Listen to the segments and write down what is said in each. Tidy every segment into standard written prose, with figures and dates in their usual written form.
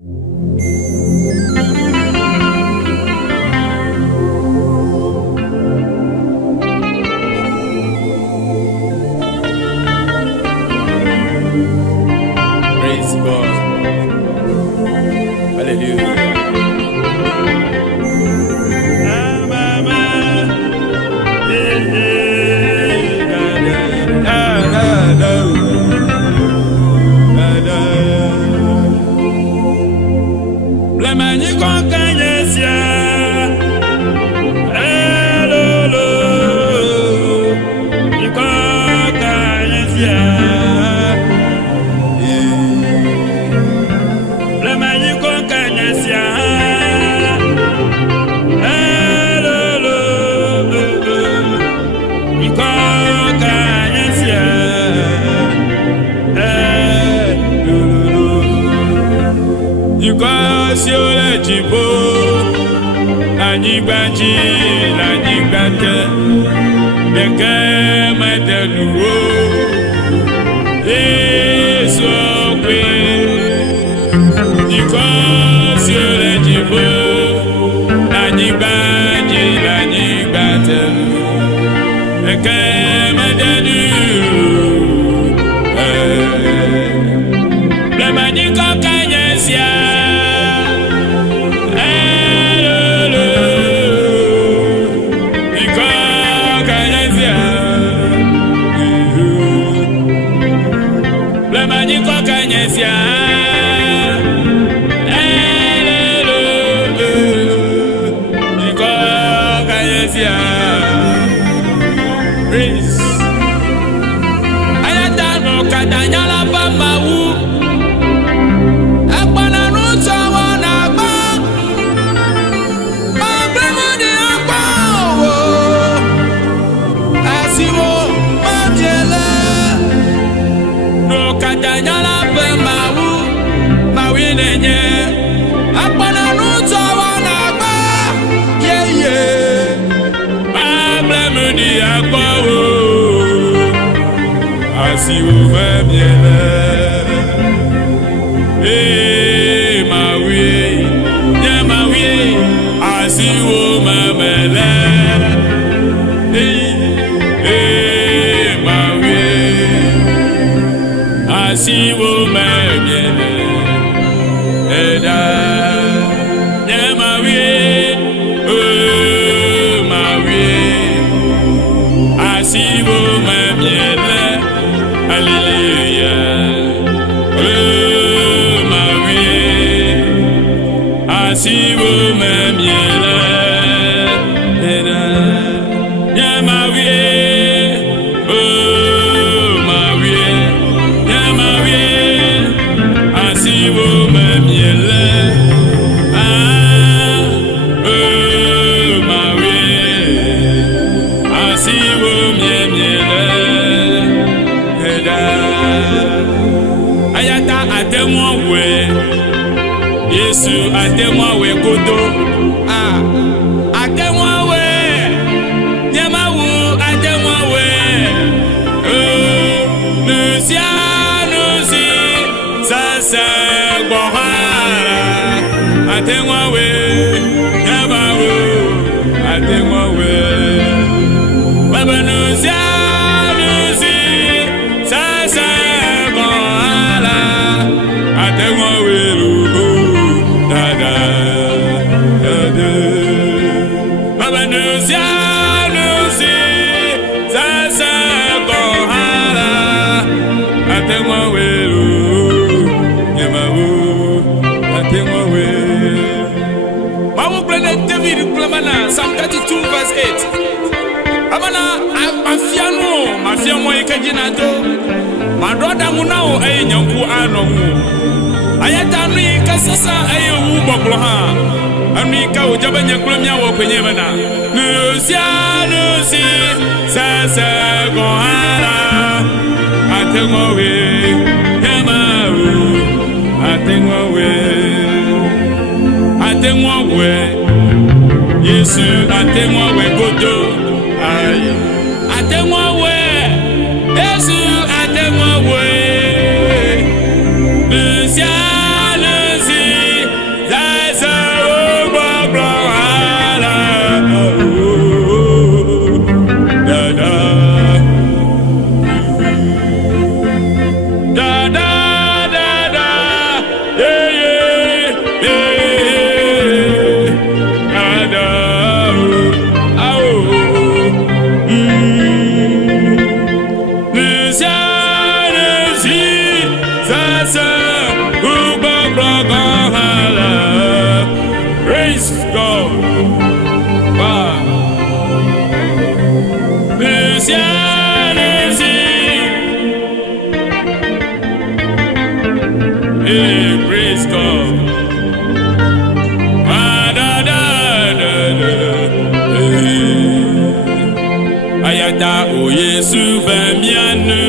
Praise God. Hallelujah. Sur le jibo, la nigbaji, la nigbate, beke mate nouveau, et sokwe. Sur le jibo, la nigbaji, la nigbate, beke mate nouveau, le maniko kanyesia. Si vous m'aimez, eh ma oui, yeah ma oui, ah si vous m'aimez, eh ma oui, ah si vous m'aimez, eh da, yeah ma oui, ma oui, ah si vous m'aimez. Alléluia, ma vie, si vous m'aimiez là, bien ma vie, ma vie, bien ma vie, si vous m'aimiez là, ma vie, si vous m'aimiez là. Ayata atemo we Yesu atemo we kodo atemo we Nyamawu atemo we Nusi sasa bohara atemo we Nyamawu atemo we Baba Nusi Psalm 32 verse 8. Amana afiano mafiamo ikajinato madroda munao ay nyanku anomu ayata nu ikasisa ay wu boklo ha anu ika ojabanya klomia wo kwenyemana nusi sasa gohara atengowe hemawu atengowe Yesu atemo we godo ayi atemo we Yesu atemo we Lucia Hey, praise God. Ayata o Yesu vemianu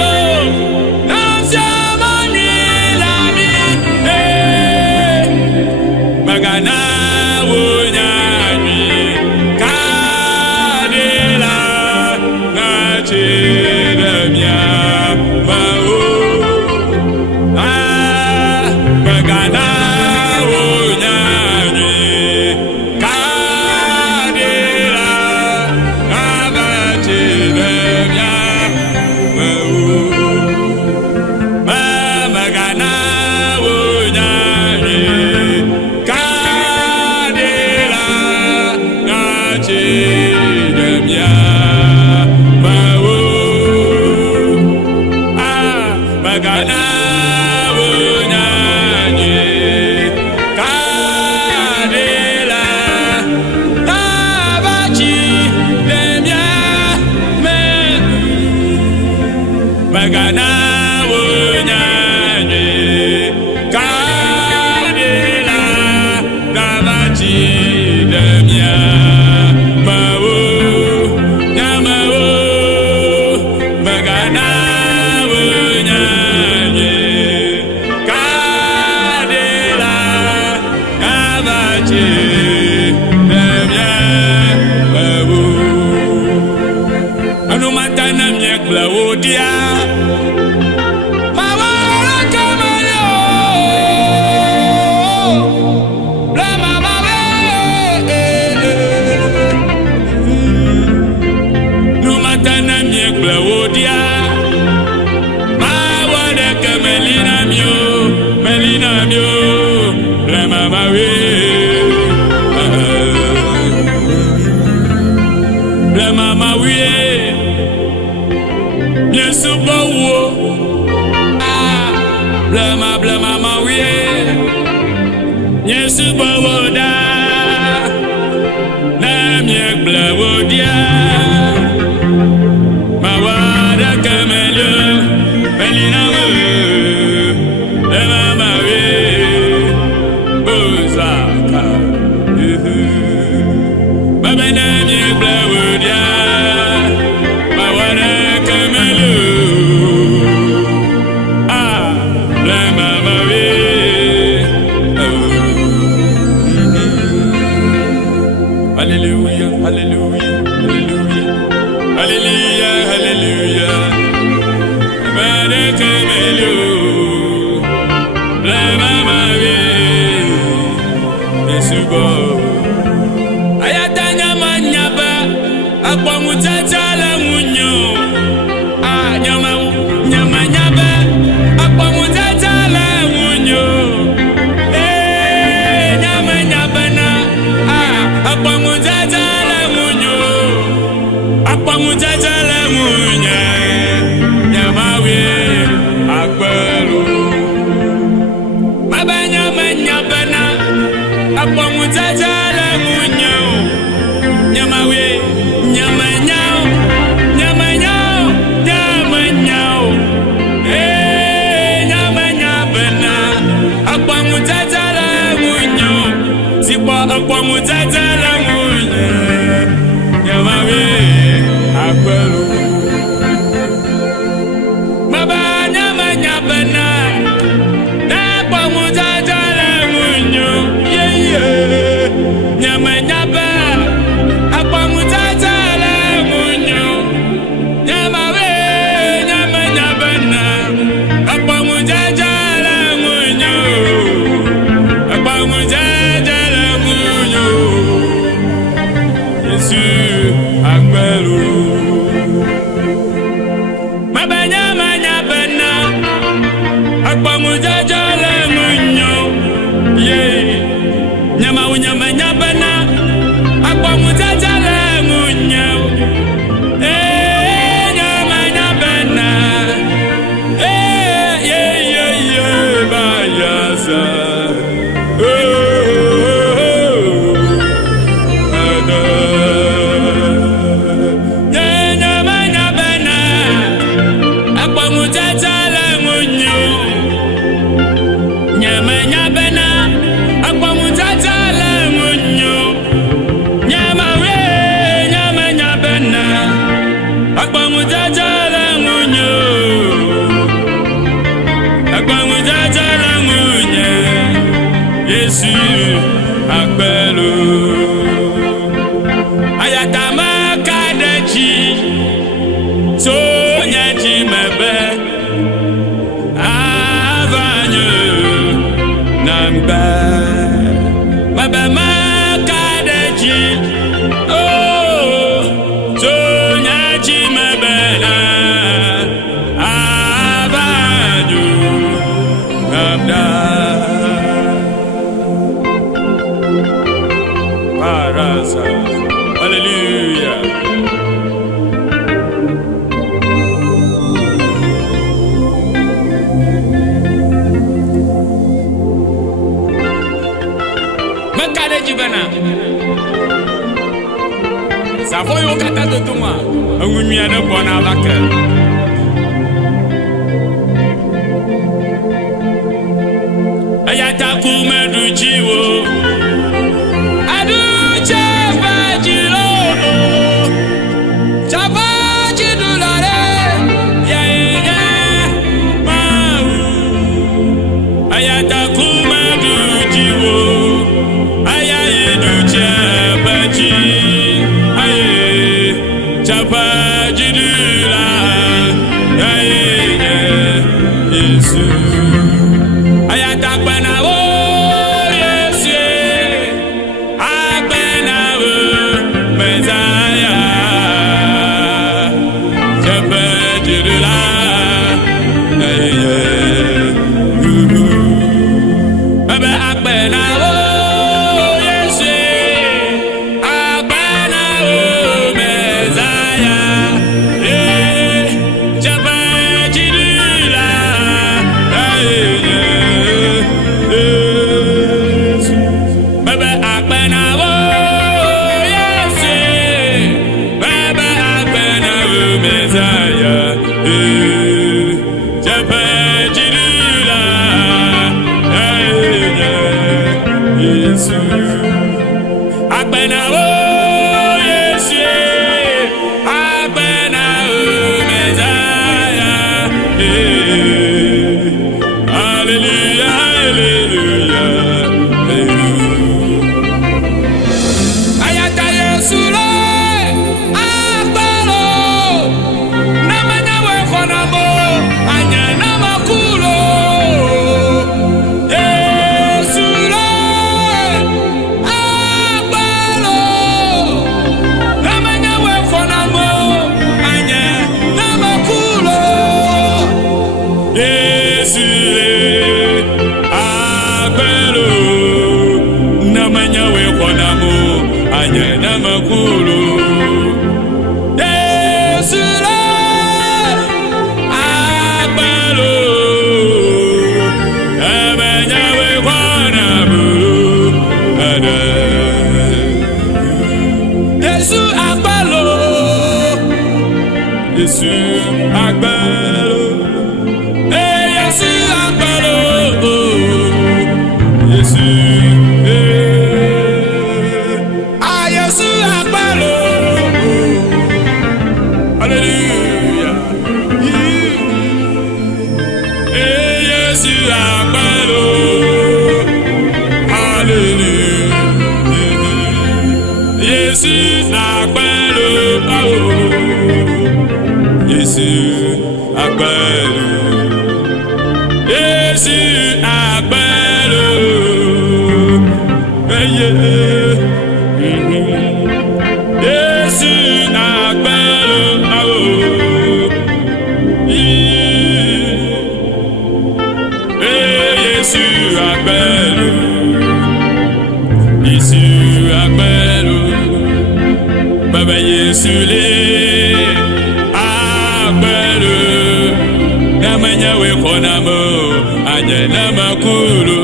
lo. Magana wonyani kadela na chiremia mao magana wonyani kadela na chiremia mao magana wonyani Magana wonyanye kadela dabachi demia mawo nyamawo magana wonyanye kadela dabachi demia mawo anumatana myekla wodia Blama mawie Yesu bawoda na miek blawodia mawada kamelo melina wo blama mawie bozaka baba na miek blawodia mawada kamelo Hallelujah, hallelujah, hallelujah, hallelujah, hallelujah. Barakemelo, blama marie, Yesugo. Ayatanya manyaba, akwa mutatala munyo. Nyama nyaba, akwa mutatala munyo. Nyama nyaba na. Akpamujajala munye nyamawe akpelu baba nyama nyabana akpamujajala munye nyamawe nyamanyao nyamanyao nyamanyao nyamanyabana akpamujajala munye sikwa akpamujajala munye nyamawe akpelu baba nyama nyabana na akpamujajala munye nyama nyaba akpamujajala munye nyamawe nyama nyabana akpamujajala munye akpamujajala munye Jésus agbelo ayatama kadeji so nyaji mebe avanye namba mebe makadeji oh so nyaji mebe avanye namba Hallelujah. Makade jibana. Savo yo kata totuma. Angumi ada bona laka. Ayata kumedu jiwo. Jésus agbelo, Jésus agbelo, Jésus, Jésus agbelo, Alléluia, Jésus agbelo, Alléluia, Jésus agbelo. Jésus agbelo, Jésus agbelo, Jésus agbelo, Jésus agbelo, Jésus agbelo, Baba Jésus le. Namanya we konamo anya namakulu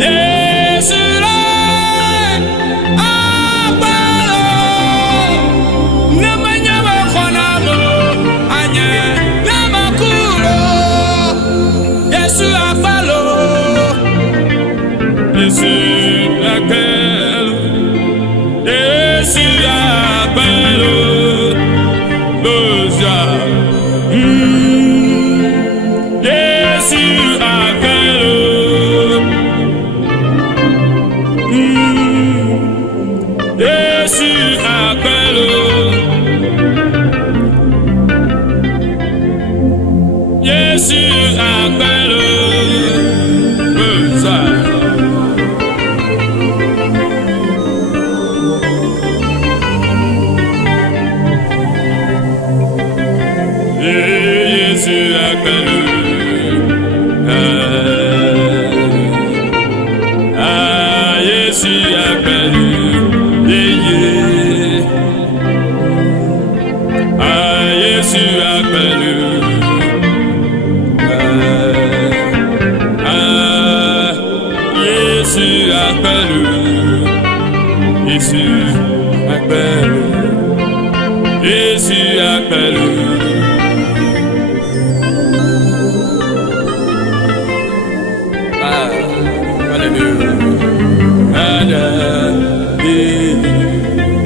Yesu agbalo namanya we konamo anya namakulu Yesu agbalo Yesu agbalo Yesu agbalo Loza Jésus agbelo akpelu yeye Yesu akpelu Yesu akpelu Yesu akpelu Yesu akpelu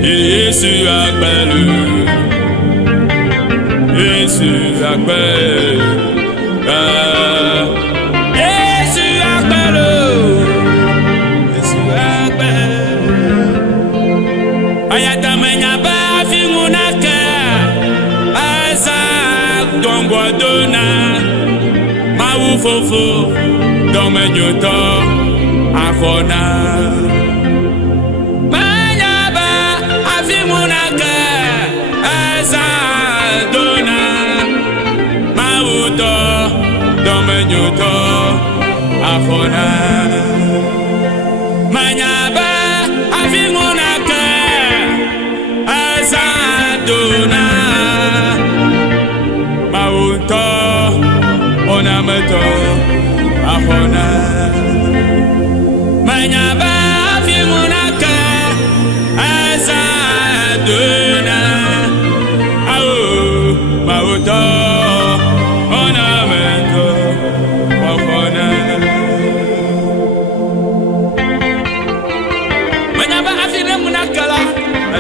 Yesu akpelu Yesu akpelu Yesu akpelu Yesu akpelu ayatamanya ba fingunaka asa dongwadona mawufofo domenyoto afona Domenyuto afona manyaba avingunaka azaduna mauto onameto afona manyaba avingunaka azaduna au mauto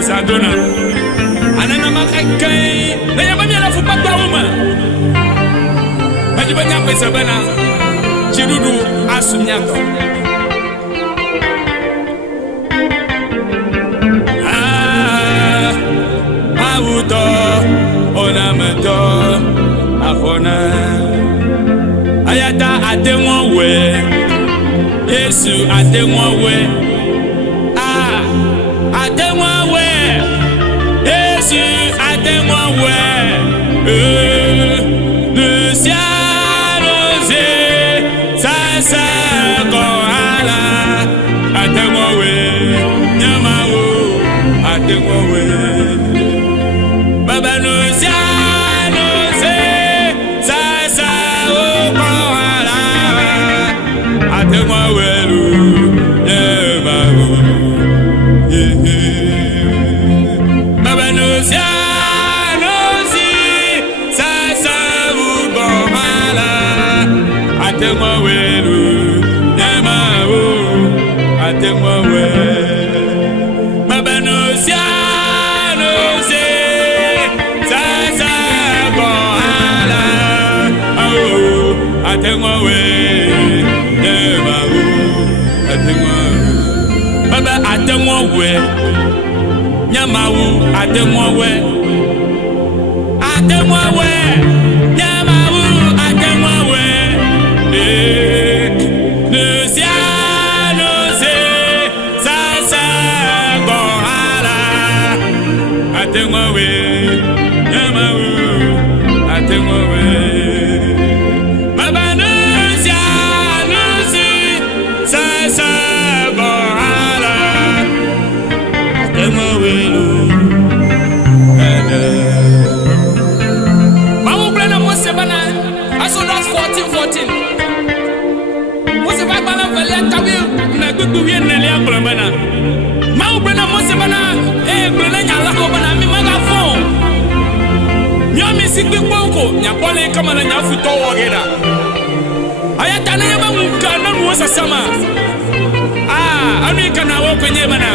Sadona anana makakai na yabanya la fupata uma bajibanya pesa bana chidudu asumnyato auto onameto afona ayata atenwo we Yesu atenwo we atenwo we Yesu atenwo we le ciel sasa koala atenwo we nyamawo atenwo we baba le ciel sasa koala atenwo we nyamawo Atemwa welu, nyama wo, atemwa we. Mabanosia no se, sasa bohala. Oh, atemwa we, nyama wo, atemwa. Baba atemwa we, nyama wo, atemwa we, atemwa we, nyama wo, atemwa we. Le ciel sasa kohala atemwa we nyamawu atemwa we mabano ciel sasa kohala atemwa we mawu plena mose bana Exodus 14:14 na gugu wie nele abrambana ma ubena mose bana gbena nyala ko bana mi maga fo nyomi sigbe boko nya pole kama na nya futo wogeda ayata na yaba mukana no sasama anu kana wo kwenye bana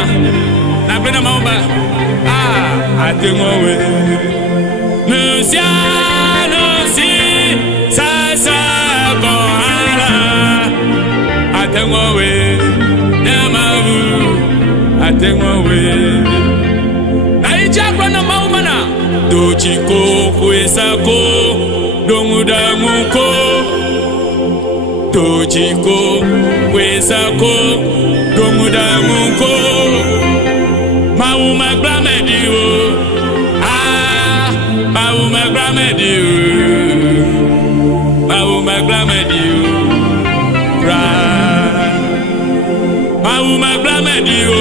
na bena maomba atenwo we no si sasa ko ala atenwo we nyamawu atenwo we aija bana maumana dochiko kwesako dongudamuko dochiko kwesako dongudamuko mauma gramedio mauma gramedio mauma gramedio Mauma gramedio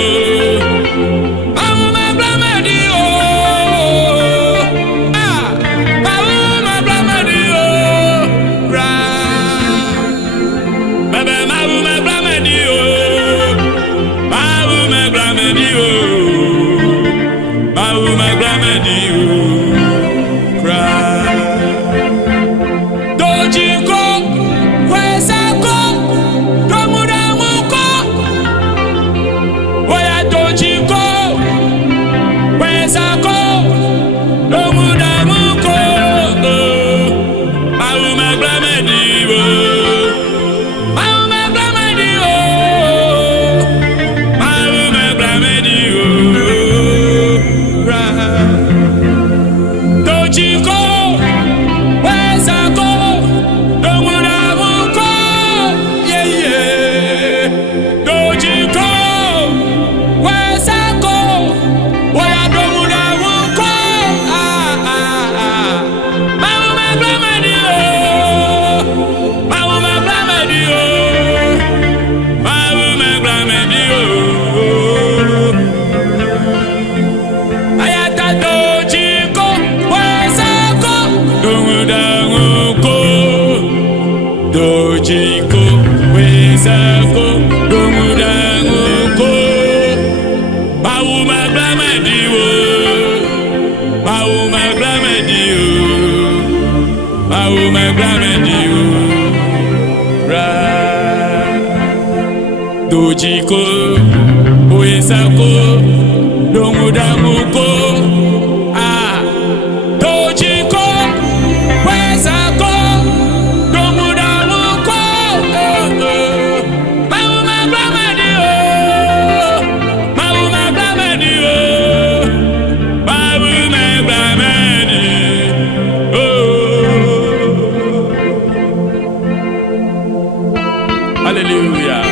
Dojiko, Oesako, Dongudamuko, Dojiko, Oesako, Dongudamuko, Mauma Glamadio, Mauma Glamadio, Mauma Glamadio, Hallelujah.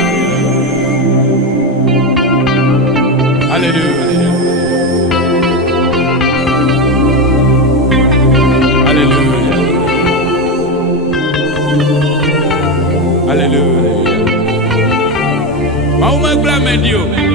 Hallelujah. Hallelujah. Hallelujah. Mauma Glamadio.